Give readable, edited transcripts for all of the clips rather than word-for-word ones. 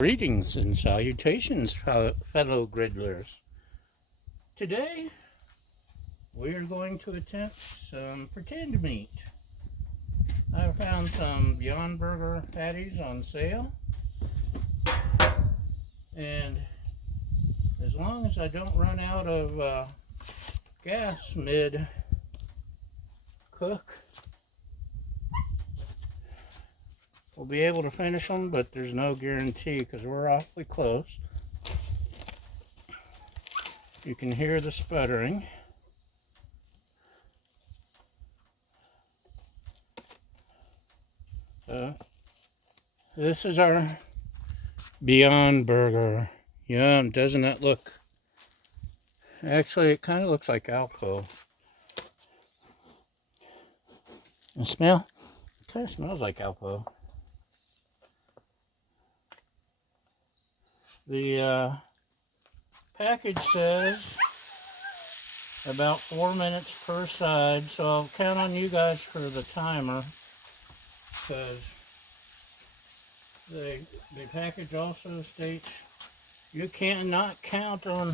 Greetings and salutations, fellow griddlers. Today, we're going to attempt some pretend meat. I found some Beyond Burger patties on sale, and as long as I don't run out of gas mid-cook, we'll be able to finish them, but there's no guarantee because we're awfully close. You can hear the sputtering. This is our Beyond Burger. Yum, doesn't that look? Actually, it kind of looks like Alpo. The smell? It kind of smells like Alpo. The package says about 4 minutes per side, so I'll count on you guys for the timer, because the package also states you cannot count on.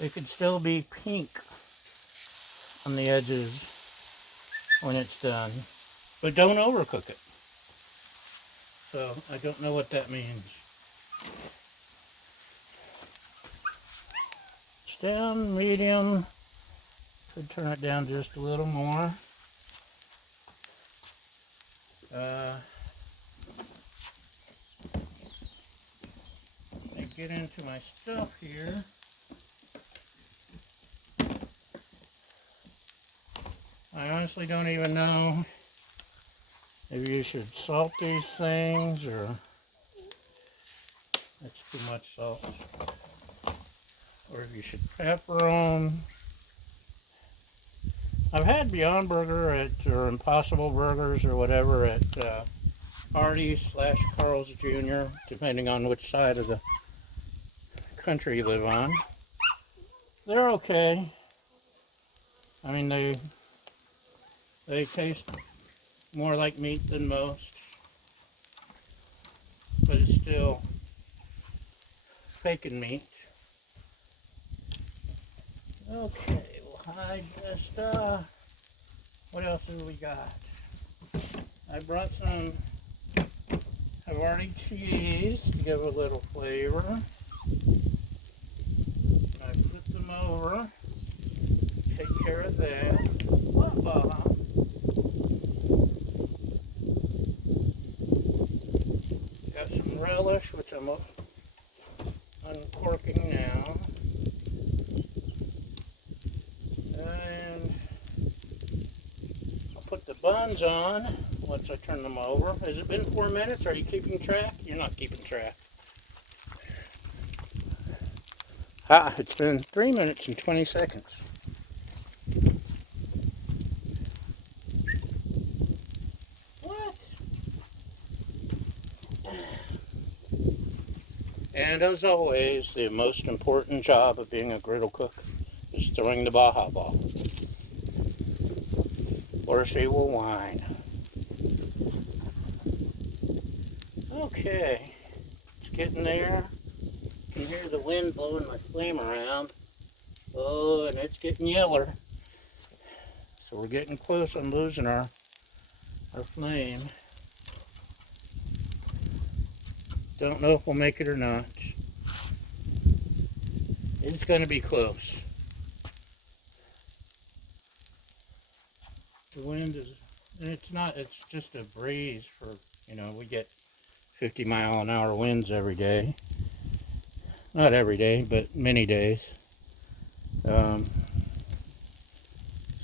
It could still be pink on the edges when it's done, but don't overcook it. So I don't know what that means. It's down medium. Could turn it down just a little more. Let me get into my stuff here. I honestly don't even know if you should salt these things or that's too much salt, or if you should pepper them. I've had Beyond Burger or Impossible Burgers or whatever at Hardee's / Carl's Jr., depending on which side of the country you live on. They're okay. I mean, they taste more like meat than most, but it's still bacon meat. Okay, we'll hide this stuff. What else have we got? I brought some Havarti cheese to give a little flavor. I flip them over, take care of that. Got some relish, which I'm uncorking now. And I'll put the buns on once I turn them over. Has it been 4 minutes? Are you keeping track? You're not keeping track. It's been 3 minutes and 20 seconds. What? And as always, the most important job of being a griddle cook is throwing the Baja ball, or she will whine. Okay, it's getting there. You can hear the wind blowing my flame around. Oh, and it's getting yeller. So we're getting close on losing our flame. Don't know if we'll make it or not. It's going to be close. The wind is, and it's just a breeze for, we get 50-mile-an-hour winds every day. Not every day, but many days.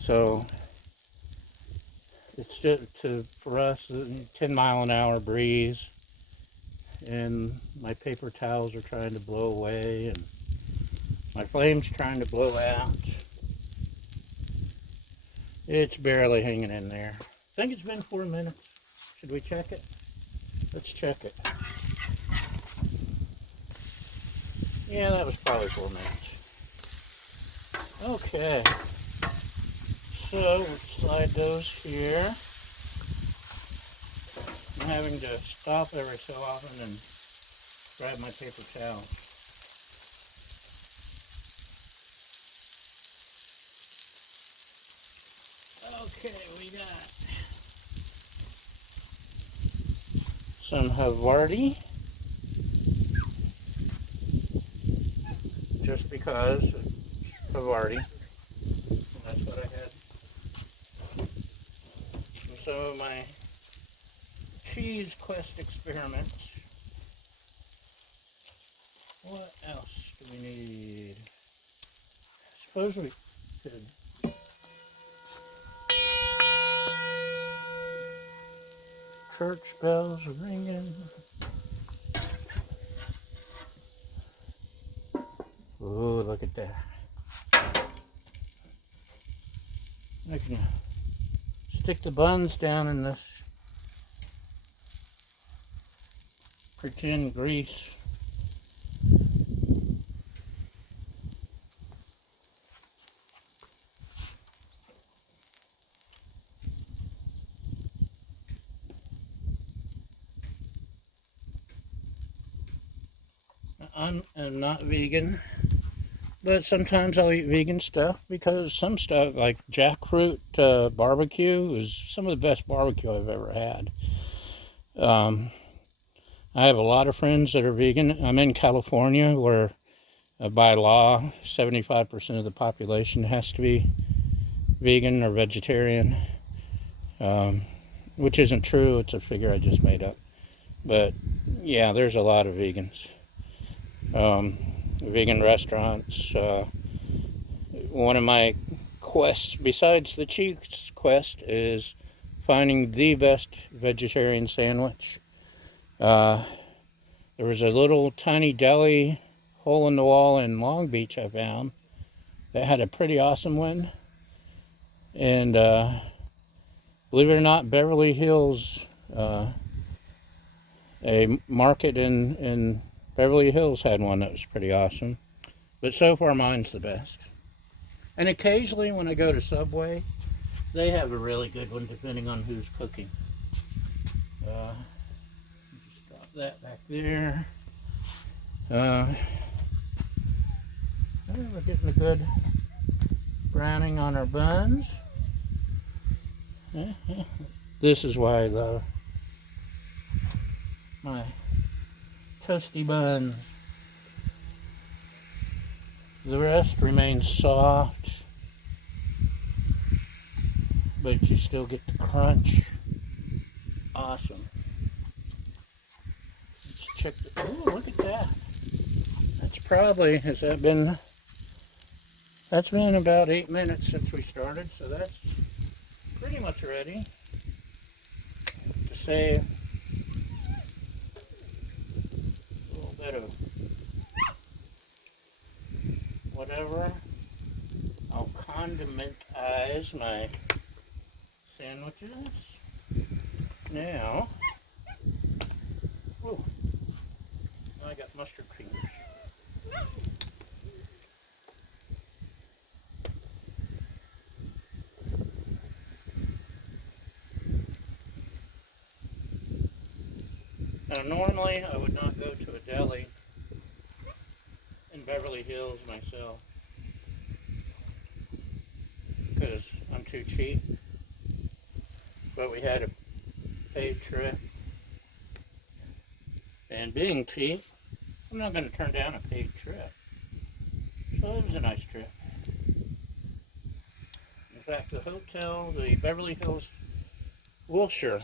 So it's just for us, 10-mile-an-hour breeze. And my paper towels are trying to blow away, and my flame's trying to blow out. It's barely hanging in there. I think it's been 4 minutes. Should we check it? Let's check it. Yeah, that was probably 4 minutes. Okay. So, let's slide those here. having to stop every so often and grab my paper towel. Okay, we got some Havarti, just because it's Havarti, and that's what I had. And some of my cheese quest experiments. What else do we need? I suppose we could. Church bells are ringing. Ooh, look at that. I can stick the buns down in this pretend grease. I'm not vegan, but sometimes I'll eat vegan stuff because some stuff like jackfruit barbecue is some of the best barbecue I've ever had. I have a lot of friends that are vegan. I'm in California where by law 75% of the population has to be vegan or vegetarian, which isn't true. It's a figure I just made up. But yeah, there's a lot of vegans. Vegan restaurants. One of my quests, besides the cheese quest, is finding the best vegetarian sandwich. There was a little tiny deli hole in the wall in Long Beach I found that had a pretty awesome one. And believe it or not, Beverly Hills, a market in Beverly Hills had one that was pretty awesome. But so far mine's the best. And occasionally when I go to Subway, they have a really good one depending on who's cooking. Just drop that back there. We're getting a good browning on our buns. This is why I love my toasty buns. The rest remains soft, but you still get the crunch. Awesome. Let's check the, oh, look at that. That's probably, that's been about 8 minutes since we started, so that's pretty much ready to save a little bit of whatever. I'll condimentize my sandwiches. Now, oh, I got mustard fingers. Now, normally I would not go to a deli in Beverly Hills myself because I'm too cheap. But we had a paid trip, and being cheap, I'm not going to turn down a paid trip. So it was a nice trip. In fact, the hotel, the Beverly Hills Wilshire,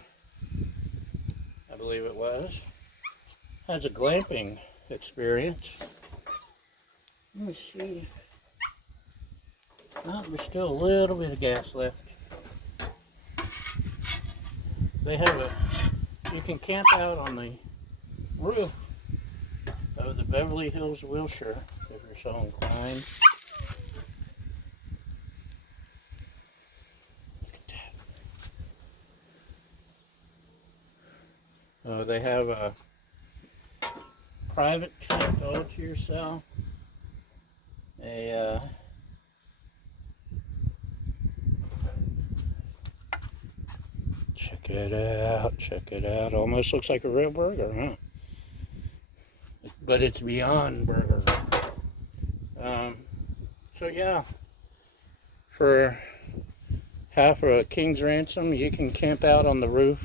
I believe it was, has a glamping experience. Let me see. Oh, there's still a little bit of gas left. They have you can camp out on the roof of the Beverly Hills Wilshire if you're so inclined. Look at that. They have a private tent all to yourself. A Check it out, check it out. Almost looks like a real burger, huh? But it's beyond burger. So yeah, for half of a king's ransom, you can camp out on the roof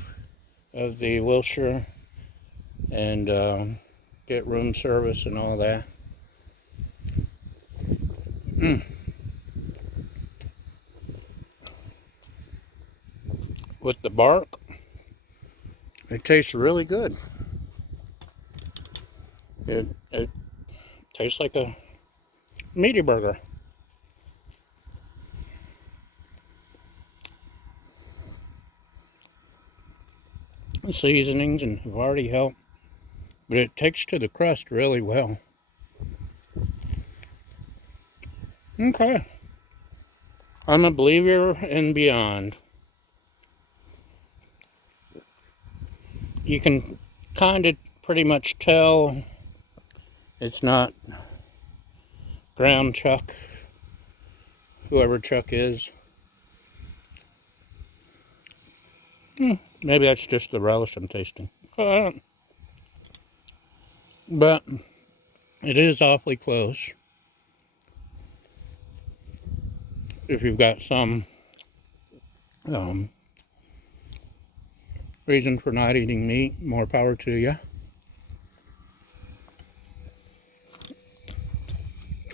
of the Wilshire and get room service and all that. With the bark, it tastes really good. It tastes like a meaty burger. The seasonings and have already helped, but it takes to the crust really well. Okay, I'm a believer and beyond. You can kind of pretty much tell it's not ground chuck, whoever Chuck is. Maybe that's just the relish I'm tasting. But it is awfully close. If you've got some reason for not eating meat, more power to you.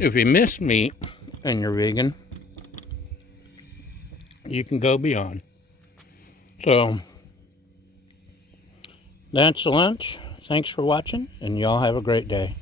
If you miss meat and you're vegan, you can go beyond. So that's lunch. Thanks for watching, and y'all have a great day.